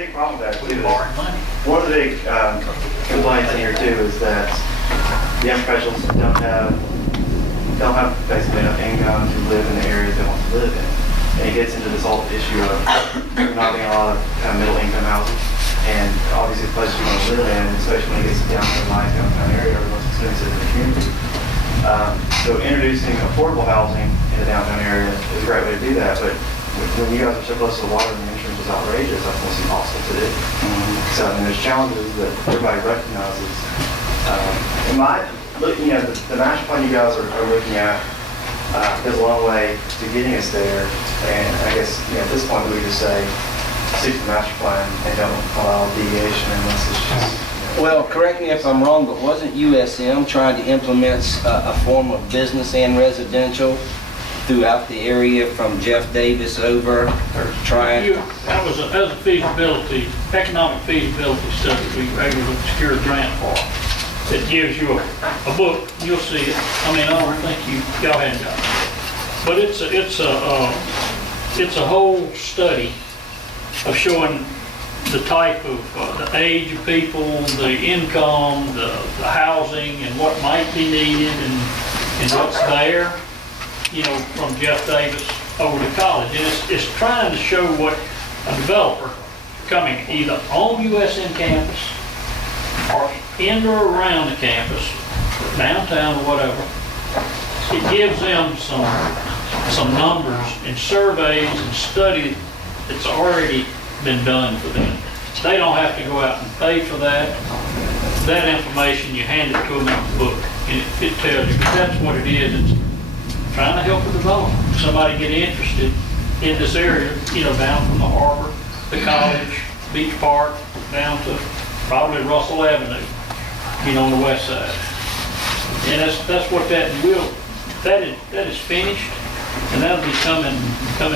big problem with that too We're is, borrowing money. one of the big complaints in here too is that the young professionals don't have basically enough income to live in the areas they want to live in. And it gets into this whole issue of there not being a lot of kind of middle income housing. And obviously the places you want to live in, especially when it gets down to the nice downtown area, are the most expensive in the community. So introducing affordable housing in the downtown area is a great way to do that, but when you guys are so close to the water and the insurance is outrageous, that's almost impossible to do. So I mean, there's challenges that everybody recognizes. The master plan you guys are looking at goes a long way to getting us there, and I guess at this point we would just say stick to the master plan and don't allow deviation unless it's just. Well, correct me if I'm wrong, but wasn't USM trying to implement a form of business and residential throughout the area from Jeff Davis over, or trying? That was a feasibility, economic feasibility study we were able to secure a grant for. It gives you a book, you'll see it. I mean, I don't think y'all hadn't got it. But it's a whole study of showing the type of, the age of people, the income, the housing, and what might be needed, and what's there, from Jeff Davis over to college. And it's trying to show what a developer coming either on USM campus or in or around the campus, downtown or whatever, it gives them some numbers and surveys and study that's already been done for them. They don't have to go out and pay for that. That information, you hand it to them in the book, and it tells you. But that's what it is. It's trying to help the developer. Somebody get interested in this area, down from the harbor, the college, Beach Park, down to probably Russell Avenue, on the west side. And that's what that will. That is finished, and that'll be coming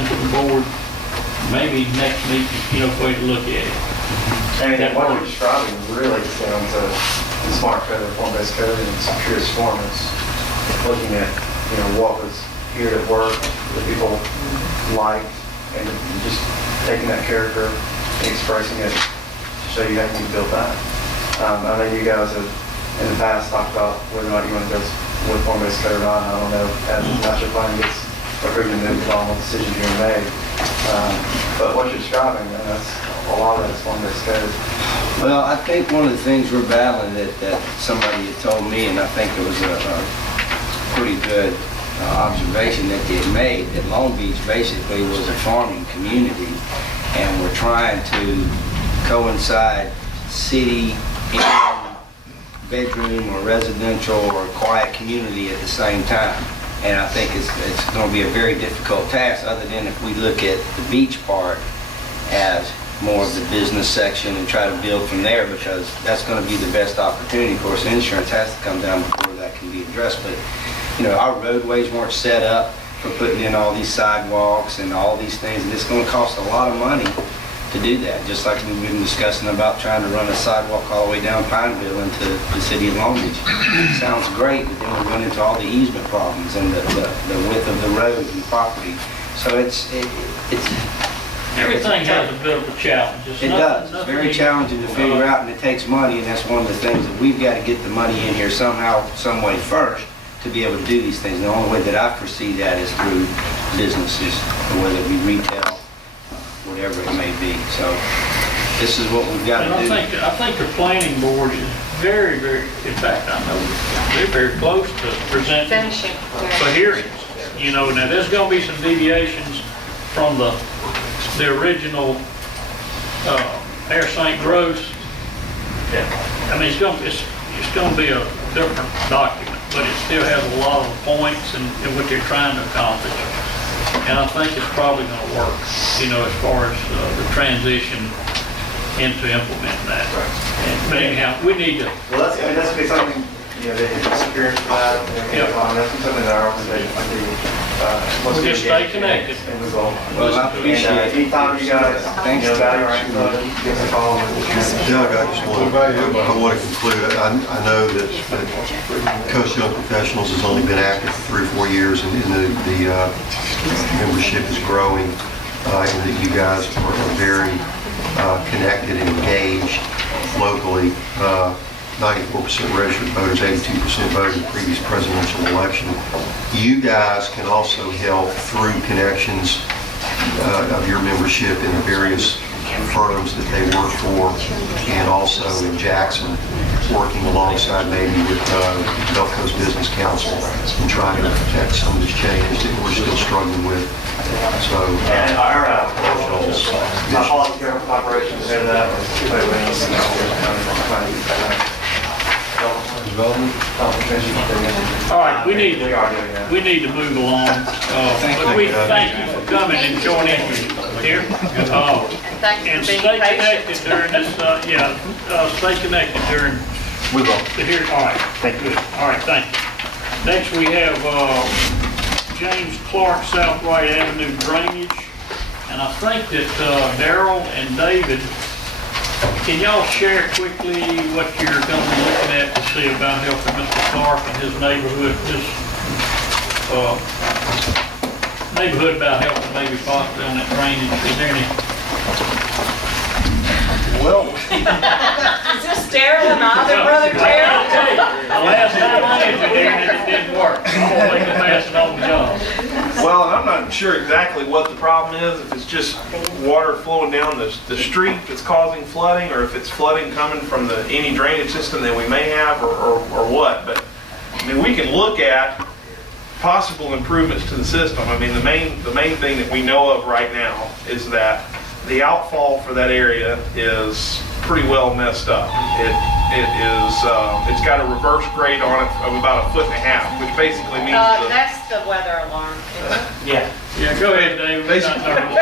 to the board. Maybe next meeting, for you to look at it. And what we're describing really sounds the smart code, form-based code, in its purest form. It's looking at, what was here at work, that people liked, and just taking that character and expressing it to show you how you can build that. I mean, you guys have in the past talked about whether or not you want to go with form-based code or not. I don't know, as the master plan gets approved and moved on, what decisions you're made. But what you're describing, that's a lot of that is form-based code. Well, I think one of the things we're battling that somebody had told me, and I think it was a pretty good observation that they had made, that Long Beach basically was a farming community, and we're trying to coincide city and bedroom or residential or quiet community at the same time. And I think it's going to be a very difficult task, other than if we look at the beach part as more of the business section and try to build from there, because that's going to be the best opportunity. Of course, insurance has to come down before that can be addressed. But, our roadways weren't set up for putting in all these sidewalks and all these things, and it's going to cost a lot of money to do that. Just like we've been discussing about trying to run a sidewalk all the way down Pineville into the city of Long Beach. It sounds great, but then we run into all the easement problems and the width of the road and property. So it's Everything has a bit of a challenge. it does. It's very challenging to figure out, and it takes money, and that's one of the things that we've got to get the money in here somehow, some way first to be able to do these things. And the only way that I foresee that is through businesses, whether it be retail, whatever it may be. So this is what we've got to do. I think the planning board is very, very, in fact, I know they're very close to presenting for hearings. Now there's going to be some deviations from the original Air St. Gross. I mean, it's going to be a different document, but it still has a lot of points and what they're trying to accomplish. And I think it's probably going to work, as far as the transition into implementing that. But anyhow, we need to. Well, that's going to be something, that is experience for that. That's something that our organization might be. We'll just stay connected. And we will. Well, I appreciate it. Anytime you guys, value our input, give us a call. Doug, I want to conclude. I know that Coast Young Professionals has only been active for 3 or 4 years, and the membership is growing, and that you guys are very connected connected and engaged locally. 94% registered voters, 82% voted in the previous presidential election. You guys can also help through connections of your membership in the various firms that they work for, and also in Jackson, working alongside maybe with Gulf Coast Business Council and trying to protect some of this change that we're still struggling with. So, And our, my policy government operations is head of that. All right, we need We are doing that. to move along. But we thank you for coming and showing interest here. Thank you And for being stay patient. connected during this, stay connected during We will. the hearing. All right, Thank you. good. All right, thank you. Next, we have James Clark, South Wright Avenue Drainage. And I think that Darrell and David, can y'all share quickly what you're going to be looking at to see about helping Mr. Clark and his neighborhood, neighborhood about helping maybe possibly on that drainage? Is there any? Well, Is this Darrell and I, their brother Darrell? Okay, the last time I engineered it didn't work. I'm gonna make a pass it on the job. Well, and I'm not sure exactly what the problem is, if it's just water flowing down the street that's causing flooding, or if it's flooding coming from any drainage system that we may have, or what. But, I mean, we can look at possible improvements to the system. I mean, the main thing that we know of right now is that the outfall for that area is pretty well messed up. It's got a reverse grade on it of about 1.5 feet, which basically means That's the weather alarm, isn't it? yeah. Yeah, go ahead, David. We're not nervous.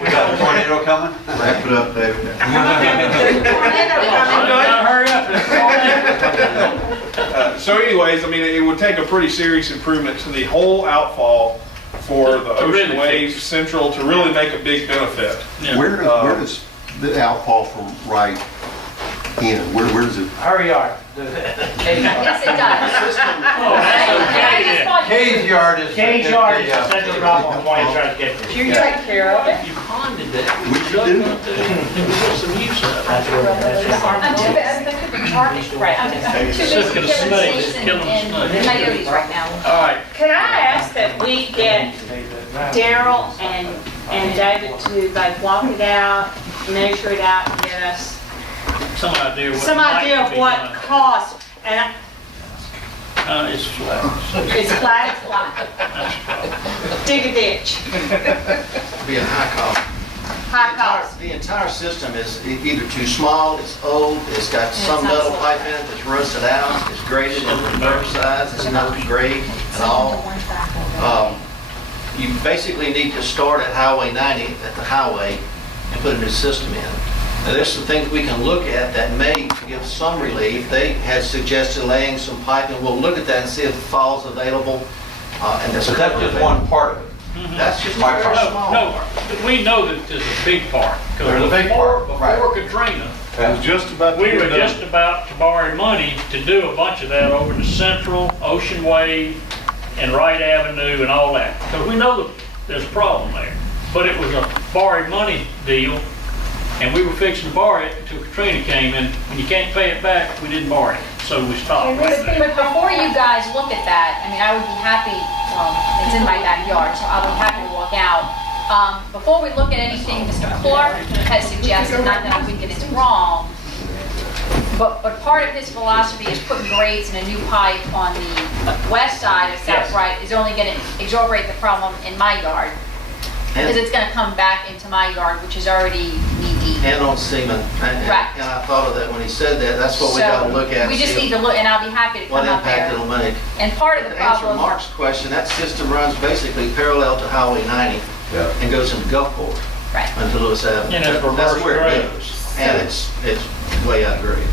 We got a tornado coming? wrap it up, David. Hurry up. So anyways, I mean, it would take a pretty serious improvement to the whole outfall for the To really Ocean Wave Central to really make a big benefit. Yeah. Where does the outfall from right in? Where does it? Hurry up. Yes, it does. Oh, that's okay then. Cage yard is. Cage yard is the central problem I'm trying to get to. You take care of it. You ponded that. What'd you do? We get some use out of it. That's what, I'm too bad, that could be target, right, I'm too busy Sick of the killing snakes, snakes killing and snakes. coyotes right now. All right, Can I ask that we get Darrell and David to like walk it out, measure it out, and get us some idea what. some might idea of be what done. cost? And It's flat. it's flat, That's flat. dig a ditch, Be a high cost. high cost. The entire system is either too small, it's old, it's got some not metal so pipe in it that's rusted out, it's graded in nerve size, it's not great at all. You basically need to start at Highway 90, at the highway, and put a new system in. Now, there's some things we can look at that may give some relief. They had suggested laying some pipe, and we'll look at that and see if the fall's available. And that's just one part of it. That's just No, very small. no, but we know that there's a big part. 'Cause There's a big part, right. Before Katrina, Just about. we were just about to borrow money to do a bunch of that over the Central, Ocean Wave, and Wright Avenue and all that. Because we know that there's a problem there. But it was a borrowed money deal, and we were fixing to borrow it until Katrina came, and when you can't pay it back, we didn't borrow it. So we stopped right there. But before you guys look at that, I mean, I would be happy, it's in my backyard, so I would be happy to walk out. Before we look at anything Mr. Clark has suggested, not that I think it is wrong, but part of his philosophy is putting grades and a new pipe on the west side of South Yes. Wright is only going to exacerbate the problem in my yard. Because it's going to come back into my yard, which is already knee deep. And on Seaman. And Right. I thought of that when he said that. That's what we got to look at. We just see need to look, and I'll be happy to what come out impact there. it'll make. And part of the To answer problem, Mark's question, that system runs basically parallel to Highway 90 and goes into Gulfport right. onto Lewis Avenue. And it's That's reverse where grade. it goes. And it's way out of grade.